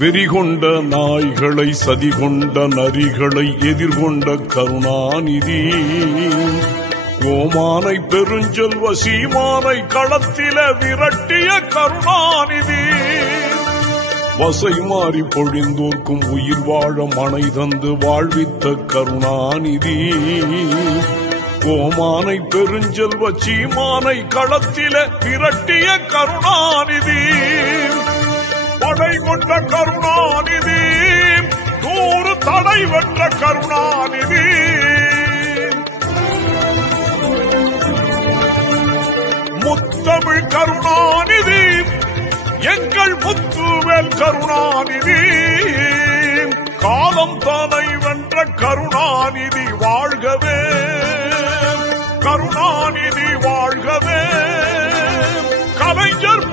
வெறிகொண்ட நாய்களை சதிகொண்ட நரிகளை எதிர்கொண்ட கருணாநிதி ஓமானை பெருஞ்செல்வ சீமானை களத்தில விரட்டிய கருணாநிதி வசை மாறி பொழிந்தோர்க்கும் உயிர் வாழ மனை தந்து வாழ்வித்த கருணாநிதி ஓமானை பெருஞ்செல்வ சீமானை களத்தில விரட்டிய கருணாநிதி படை கொண்ட கருணாநிதி 100 தடை வென்ற கருணாநிதி முத்தமிழ் கருணாநிதி எங்கள் முத்துவேல் கருணாநிதி காலம் தானை வென்ற கருணாநிதி வாழ்கவே கருணாநிதி வாழ்கவே கலைஞர்